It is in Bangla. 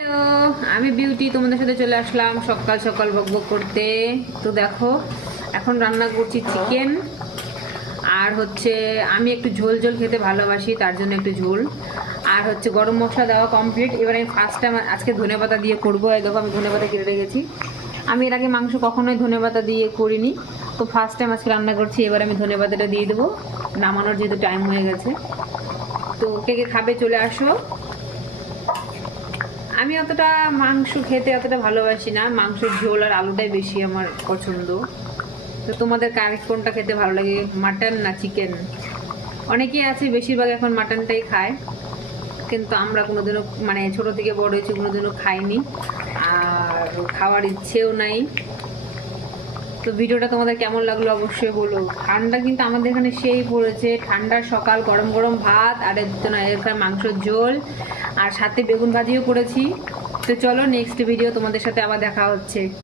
তো আমি বিউটি তোমাদের সাথে চলে আসলাম সকাল সকাল বকবক করতে। তো দেখো এখন রান্না করছি চিকেন, আর হচ্ছে আমি একটু ঝোল ঝোল খেতে ভালোবাসি, তার জন্য একটু ঝোল। আর হচ্ছে গরম মশলা দেওয়া কমপ্লিট। এবার আমি ফার্স্ট টাইম আজকে ধনেপাতা দিয়ে করবো। এই দেখো আমি ধনেপাতা কেটে রেখেছি। আমি এর আগে মাংস কখনোই ধনেপাতা দিয়ে করিনি, তো ফার্স্ট টাইম আজকে রান্না করছি। এবার আমি ধনেপাতাটা দিয়ে দেবো, নামানোর যেহেতু টাইম হয়ে গেছে। তো কে কে খাবে চলে আসো। আমি অতটা মাংস খেতে অতটা ভালোবাসি না, মাংসের ঝোল আর আলুটাই বেশি আমার পছন্দ। তো তোমাদের কার কোনটা খেতে ভালো লাগে, মাটন না চিকেন? অনেকেই আছে বেশিরভাগ এখন মাটনটাই খায়, কিন্তু আমরা কোনোদিনও মানে ছোট থেকে বড় হয়েছি কোনোদিনও খাইনি, আর খাওয়ার ইচ্ছেও নাই। তো ভিডিওটা তোমাদের কেমন লাগলো অবশ্যই বলো। ঠান্ডা কিন্তু আমাদের এখানে সেই পড়েছে, ঠান্ডার সকাল গরম গরম ভাত, আর এরকম মাংসের ঝোল, আর সাথে বেগুন ভাজিও করেছি। তো চলো নেক্সট ভিডিও তোমাদের সাথে আবার দেখা হচ্ছে।